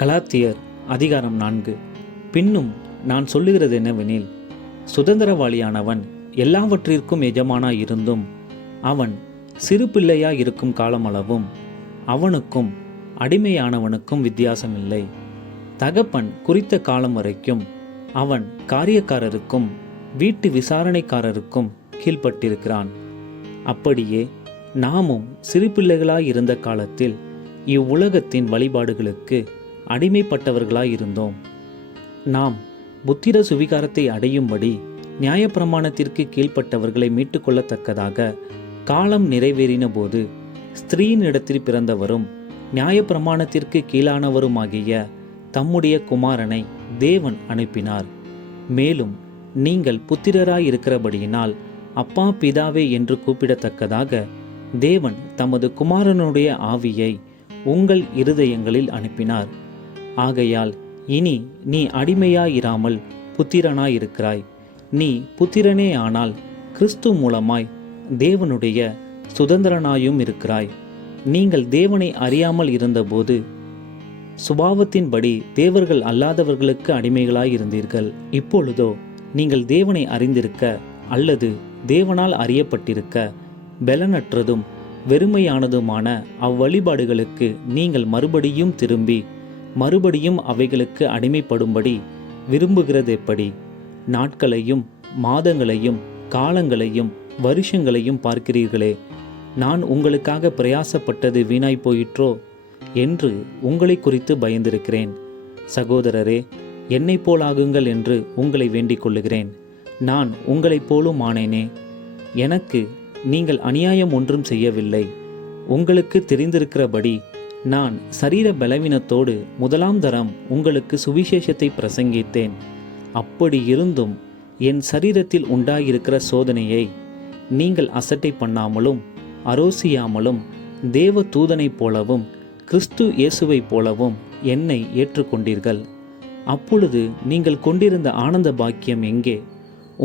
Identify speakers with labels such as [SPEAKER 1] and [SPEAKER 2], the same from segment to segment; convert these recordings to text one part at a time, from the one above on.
[SPEAKER 1] கலாத்தியர் அதிகாரம் நான்கு பின்னும் நான் சொல்லுகிறது என்னவெனில் சுதந்திரவாளியானவன் எல்லாவற்றிற்கும் எஜமானா இருந்தும் அவன் சிறு பிள்ளையாய் இருக்கும் காலமளவும் அவனுக்கும் அடிமையானவனுக்கும் வித்தியாசமில்லை தகப்பன் குறித்த காலம் வரைக்கும் அவன் காரியக்காரருக்கும் வீட்டு விசாரணைக்காரருக்கும் கீழ்ப்பட்டிருக்கிறான் அப்படியே நாமும் சிறு பிள்ளைகளாய் இருந்த காலத்தில் இவ்வுலகத்தின் வழிபாடுகளுக்கு அடிமைப்பட்டவர்களாய் இருந்தோம் நாம் புத்திர சுவிகாரத்தை அடையும்படி நியாயப்பிரமாணத்திற்கு கீழ்ப்பட்டவர்களை மீட்டுக்கொள்ளத்தக்கதாக காலம் நிறைவேறின போது ஸ்திரீனிடத்தில் பிறந்தவரும் நியாயப்பிரமாணத்திற்கு கீழானவருமாகிய தம்முடைய குமாரனை தேவன் அனுப்பினார் மேலும் நீங்கள் புத்திரராய் இருக்கிறபடியினால் அப்பா பிதாவே என்று கூப்பிடத்தக்கதாக தேவன் தமது குமாரனுடைய ஆவியை உங்கள் இருதயங்களில் அனுப்பினார் ஆகையால் இனி நீ அடிமையாயிராமல் புத்திரனாயிருக்கிறாய் நீ புத்திரனே ஆனால் கிறிஸ்து மூலமாய் தேவனுடைய சுதந்திரனாயும் இருக்கிறாய் நீங்கள் தேவனை அறியாமல் இருந்தபோது சுபாவத்தின்படி தேவர்கள் அல்லாதவர்களுக்கு அடிமைகளாய் இருந்தீர்கள் இப்பொழுதோ நீங்கள் தேவனை அறிந்திருக்க அல்லது தேவனால் அறியப்பட்டிருக்க பலனற்றதும் வெறுமையானதுமான அவ்வழிபாடுகளுக்கு நீங்கள் மறுபடியும் திரும்பி மறுபடியும் அவைகளுக்கு அடிமைப்படும்படி விரும்புகிறது எப்படி நாட்களையும் மாதங்களையும் காலங்களையும் வருஷங்களையும் பார்க்கிறீர்களே நான் உங்களுக்காக பிரயாசப்பட்டது வீணாய் போயிற்றோ என்று உங்களை குறித்து பயந்திருக்கிறேன் சகோதரரே என்னை போலாகுங்கள் என்று உங்களை வேண்டிக் கொள்ளுகிறேன் நான் உங்களைப் போலும் ஆனேனே எனக்கு நீங்கள் அநியாயம் ஒன்றும் செய்யவில்லை உங்களுக்கு தெரிந்திருக்கிறபடி நான் சரீர பலவீனத்தோடு முதலாம் தரம் உங்களுக்கு சுவிசேஷத்தை பிரசங்கித்தேன் அப்படி இருந்தும் என் சரீரத்தில் உண்டாயிருக்கிற சோதனையை நீங்கள் அசட்டை பண்ணாமலும் அரோசியாமலும் தேவ தூதனைப் போலவும் கிறிஸ்து இயேசுவைப் போலவும் என்னை ஏற்றுக்கொண்டீர்கள் அப்பொழுது நீங்கள் கொண்டிருந்த ஆனந்த பாக்கியம் எங்கே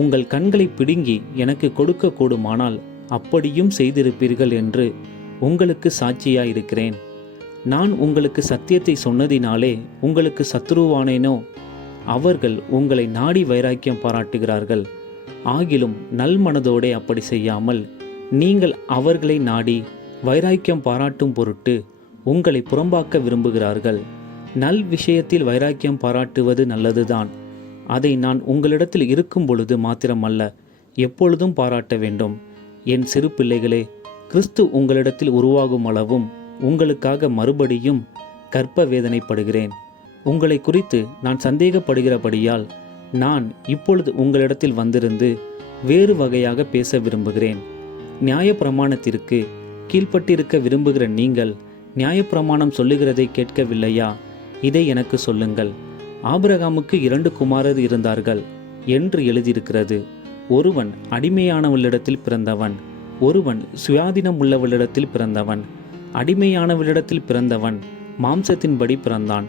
[SPEAKER 1] உங்கள் கண்களை பிடுங்கி எனக்கு கொடுக்கக்கூடுமானால் அப்படியும் செய்திருப்பீர்கள் என்று உங்களுக்கு சாட்சியாயிருக்கிறேன் நான் உங்களுக்கு சத்தியத்தை சொன்னதினாலே உங்களுக்கு சத்ருவானேனோ அவர்கள் உங்களை நாடி வைராக்கியம் பாராட்டுகிறார்கள் ஆகிலும் நல் மனதோடே அப்படி செய்யாமல் நீங்கள் அவர்களை நாடி வைராக்கியம் பாராட்டும் பொருட்டு உங்களை புறம்பாக்க விரும்புகிறார்கள் நல் விஷயத்தில் வைராக்கியம் பாராட்டுவது நல்லதுதான் அதை நான் உங்களிடத்தில் இருக்கும் பொழுது மாத்திரமல்ல எப்பொழுதும் பாராட்ட வேண்டும் என் சிறு பிள்ளைகளே கிறிஸ்து உங்களிடத்தில் உருவாகும் அளவும் உங்களுக்காக மறுபடியும் கற்ப வேதனைப்படுகிறேன் உங்களை குறித்து நான் சந்தேகப்படுகிறபடியால் நான் இப்பொழுது உங்களிடத்தில் வந்திருந்து வேறு வகையாக பேச விரும்புகிறேன் நியாயப்பிரமாணத்திற்கு கீழ்ப்பட்டிருக்க விரும்புகிற நீங்கள் நியாயப்பிரமாணம் சொல்லுகிறதை கேட்கவில்லையா இதை எனக்கு சொல்லுங்கள் ஆபிரகாமுக்கு இரண்டு குமாரர் இருந்தார்கள் என்று எழுதியிருக்கிறது ஒருவன் அடிமையானவளிடத்தில் பிறந்தவன் ஒருவன் சுயாதீனம் உள்ளவளிடத்தில் பிறந்தவன் அடிமையானவளிடத்தில் பிறந்தவன் மாம்சத்தின்படி பிறந்தான்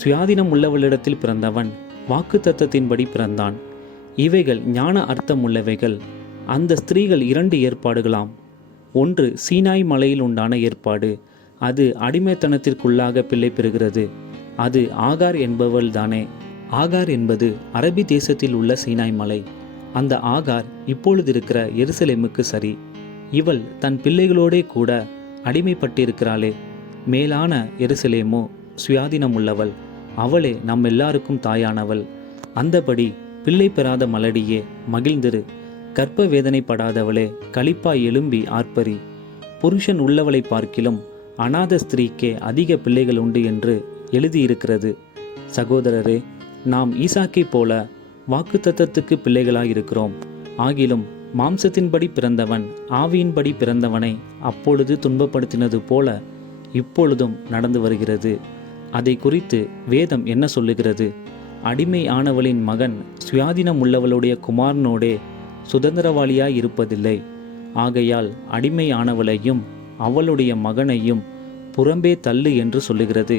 [SPEAKER 1] சுயாதீனம் உள்ளவளிடத்தில் பிறந்தவன் வாக்கு தத்தத்தின்படி பிறந்தான் இவைகள் ஞான அர்த்தம் உள்ளவைகள் அந்த ஸ்திரீகள் இரண்டு ஏற்பாடுகளாம் ஒன்று சீனாய் மலையில் உண்டான ஏற்பாடு அது அடிமைத்தனத்திற்குள்ளாக பிள்ளை பெறுகிறது அது ஆகார் என்பவள் தானே ஆகார் என்பது அரபி தேசத்தில் உள்ள சீனாய் மலை அந்த ஆகார் இப்பொழுது இருக்கிற எருசலேமுக்கு சரி இவள் தன் பிள்ளைகளோடே கூட அடிமைப்பட்டிருக்கிறாளே மேலான எருசலேமோ சுயாதீனம் உள்ளவள் அவளே நம் எல்லாருக்கும் தாயானவள் அந்தபடி பிள்ளை பெறாத மலடியே மகிழ்ந்திரு கற்ப வேதனைப்படாதவளே களிப்பாய் எழும்பி ஆர்ப்பரி புருஷன் உள்ளவளை பார்க்கிலும் அநாத ஸ்திரீக்கே அதிக பிள்ளைகள் உண்டு என்று எழுதியிருக்கிறது சகோதரரே நாம் ஈசாக்கை போல வாக்குத்தத்துக்கு பிள்ளைகளாயிருக்கிறோம் ஆகிலும் மாம்சத்தின்படி பிறந்தவன் ஆவியின்படி பிறந்தவனை அப்பொழுது துன்பப்படுத்தினது போல இப்பொழுதும் நடந்து வருகிறது அதை குறித்து வேதம் என்ன சொல்லுகிறது அடிமை ஆனவளின் மகன் சுயாதீனம் உள்ளவளுடைய குமாரனோடே சுதந்திரவாளியாய் இருப்பதில்லை ஆகையால் அடிமை ஆனவளையும் அவளுடைய மகனையும் புறம்பே தள்ளு என்று சொல்லுகிறது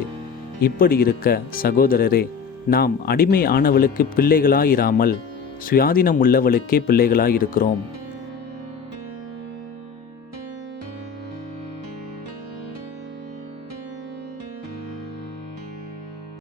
[SPEAKER 1] இப்படி இருக்க சகோதரரே நாம் அடிமை ஆனவளுக்கு பிள்ளைகளாயிராமல் சுயாதீனம் உள்ளவளுக்கே பிள்ளைகளாய் இருக்கிறோம்